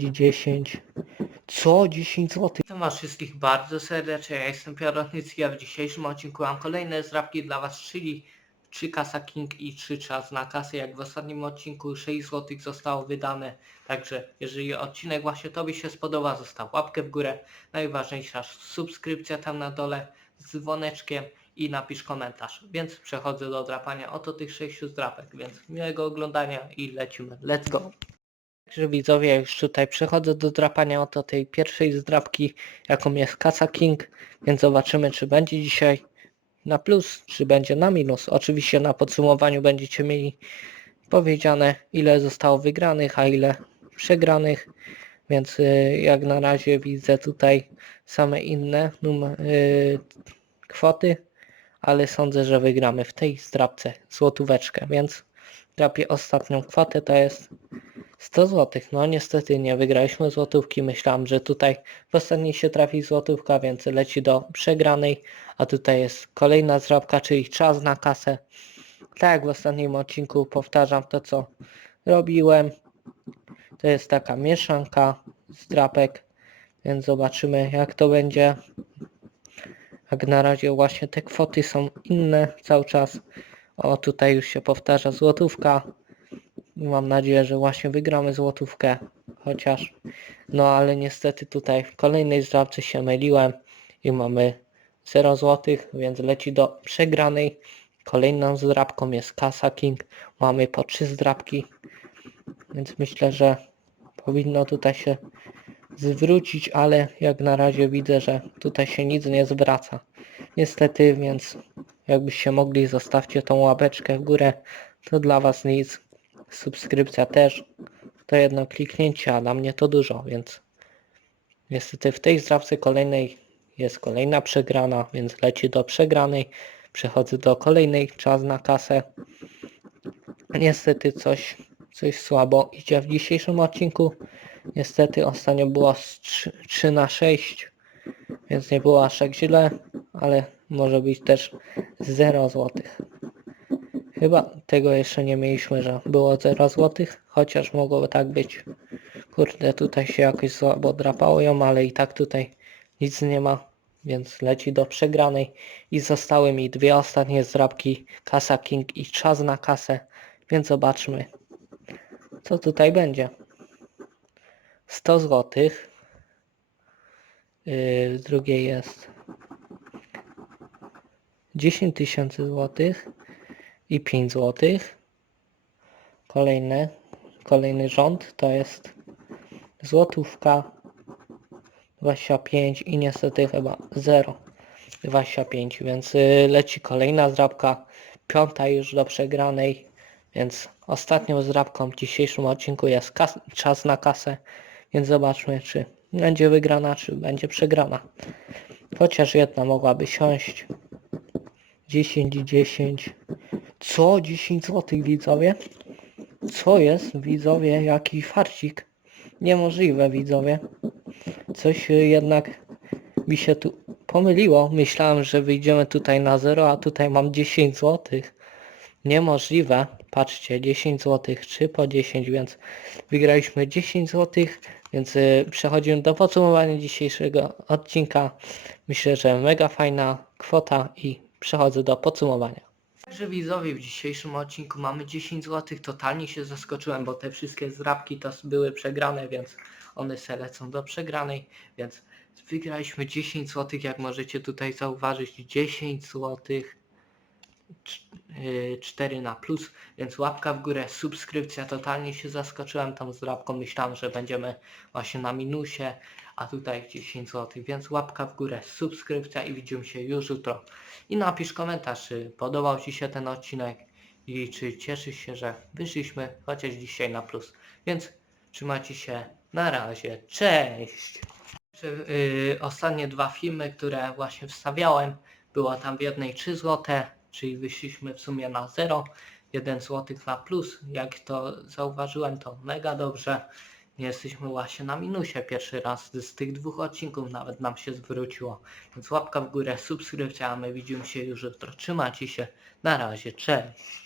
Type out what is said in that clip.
10 i 10. Co? 10 zł? Witam was wszystkich bardzo serdecznie, ja jestem Piorotnicki, a w dzisiejszym odcinku mam kolejne zdrabki dla was, czyli 3 kasa King i 3 czas na kasę, jak w ostatnim odcinku 6 zł zostało wydane, także jeżeli odcinek właśnie tobie się spodoba, zostaw łapkę w górę, najważniejsza subskrypcja tam na dole z dzwoneczkiem i napisz komentarz, więc przechodzę do drapania oto tych 6 zdrapek, więc miłego oglądania i lecimy, let's go! Także widzowie, już tutaj przechodzę do drapania. Oto tej pierwszej zdrapki, jaką jest Kasa King, więc zobaczymy czy będzie dzisiaj na plus, czy będzie na minus. Oczywiście na podsumowaniu będziecie mieli powiedziane ile zostało wygranych, a ile przegranych, więc y, jak na razie widzę tutaj same inne numer, y, kwoty, ale sądzę, że wygramy w tej zdrapce złotóweczkę, więc drapię ostatnią kwotę, to jest 100 zł. No niestety nie wygraliśmy złotówki. Myślałem, że tutaj w ostatniej się trafi złotówka, więc leci do przegranej. A tutaj jest kolejna zdrabka, czyli czas na kasę. Tak jak w ostatnim odcinku powtarzam to, co robiłem. To jest taka mieszanka zdrapek, więc zobaczymy jak to będzie. Jak na razie właśnie te kwoty są inne cały czas. O, tutaj już się powtarza złotówka. Mam nadzieję, że właśnie wygramy złotówkę, chociaż no ale niestety tutaj w kolejnej zdrabce się myliłem i mamy 0 złotych, więc leci do przegranej. Kolejną zdrabką jest Kasa King. Mamy po 3 zdrabki, więc myślę, że powinno tutaj się zwrócić, ale jak na razie widzę, że tutaj się nic nie zwraca. Niestety, więc jakbyście mogli zostawcie tą łapeczkę w górę, to dla was nic subskrypcja też, to jedno kliknięcie, a dla mnie to dużo, więc niestety w tej zdrabce kolejnej jest kolejna przegrana, więc leci do przegranej, przechodzę do kolejnej, czas na kasę. Niestety coś, coś słabo idzie w dzisiejszym odcinku. Niestety ostatnio było z 3, 3 na 6, więc nie było aż tak źle, ale może być też 0 złotych. Chyba tego jeszcze nie mieliśmy, że było 0 zł, chociaż mogło tak być. Kurde, tutaj się jakoś słabo drapało ją, ale i tak tutaj nic nie ma, więc leci do przegranej. I zostały mi dwie ostatnie zdrabki, Kasa King i czas na kasę, więc zobaczmy, co tutaj będzie. 100 zł. Yy, drugie jest 10 tysięcy złotych i 5 zł. Kolejny, kolejny rząd to jest złotówka 25 i niestety chyba 0 25, więc y, leci kolejna zdrabka, piąta już do przegranej, więc ostatnią zdrabką w dzisiejszym odcinku jest czas na kasę, więc zobaczmy czy będzie wygrana, czy będzie przegrana. Chociaż jedna mogłaby siąść. 10 i 10. Co? 10 zł widzowie? Co jest widzowie? Jaki farcik? Niemożliwe widzowie. Coś y, jednak mi się tu pomyliło. Myślałem, że wyjdziemy tutaj na 0, a tutaj mam 10 zł. Niemożliwe. Patrzcie, 10 zł, 3 po 10, więc wygraliśmy 10 zł, więc y, przechodzimy do podsumowania dzisiejszego odcinka. Myślę, że mega fajna kwota i przechodzę do podsumowania. Także widzowie, w dzisiejszym odcinku mamy 10 zł. Totalnie się zaskoczyłem, bo te wszystkie zrabki to były przegrane, więc one se lecą do przegranej, więc wygraliśmy 10 zł, jak możecie tutaj zauważyć, 10 zł. 4 na plus, więc łapka w górę, subskrypcja, totalnie się zaskoczyłem tą zdrabką, myślałem, że będziemy właśnie na minusie, a tutaj 10 zł, więc łapka w górę, subskrypcja i widzimy się już jutro. I napisz komentarz, czy podobał Ci się ten odcinek i czy cieszysz się, że wyszliśmy chociaż dzisiaj na plus. Więc trzymajcie się, na razie, cześć! Yy, ostatnie dwa filmy, które właśnie wstawiałem, było tam w jednej 3 zł, czyli wyszliśmy w sumie na 0, 1 zł na plus. Jak to zauważyłem, to mega dobrze. Nie jesteśmy właśnie na minusie pierwszy raz z tych dwóch odcinków nawet nam się zwróciło. Więc łapka w górę, subskrypcja, a my widzimy się już jutro. Trzymajcie się, na razie, cześć!